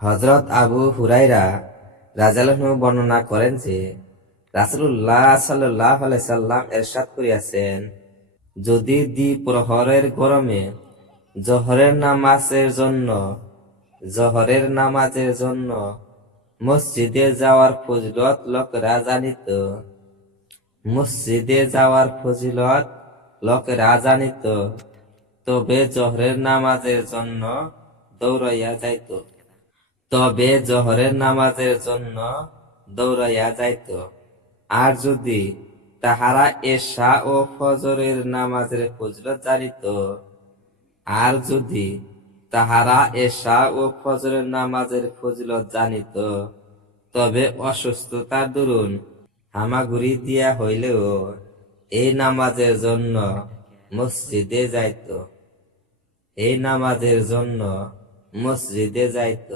হজরত আবু হুরাইরা রাজালাহু বর্ণনা করেন যে রাসুল্লাহ সাল্লাহ সাল্লাম এরশাদ করিয়াছেন, যদি দ্বিপ্রহরের গরমে জহরের নামাজের জন্য, জহরের নামাজের জন্য মসজিদে যাওয়ার ফজিলত লোকেরা জানিত, মসজিদে যাওয়ার ফজিলত লোকেরা জানিত, তবে জহরের নামাজের জন্য দৌড়াইয়া যাইত। তবে জহরের নামাজের জন্য দৌড়াইয়া যাইত। আর যদি তাহারা এশা ও ফজরের নামাজের ফজিলত জানিত, আর যদি তাহারা এশা ও ফজরের নামাজের ফজিলত জানিত, তবে অসুস্থতার দরুন হামাগুড়ি দিয়া হইলেও এই নামাজের জন্য মসজিদে যাইত। এই নামাজের জন্য মসজিদে যাইত।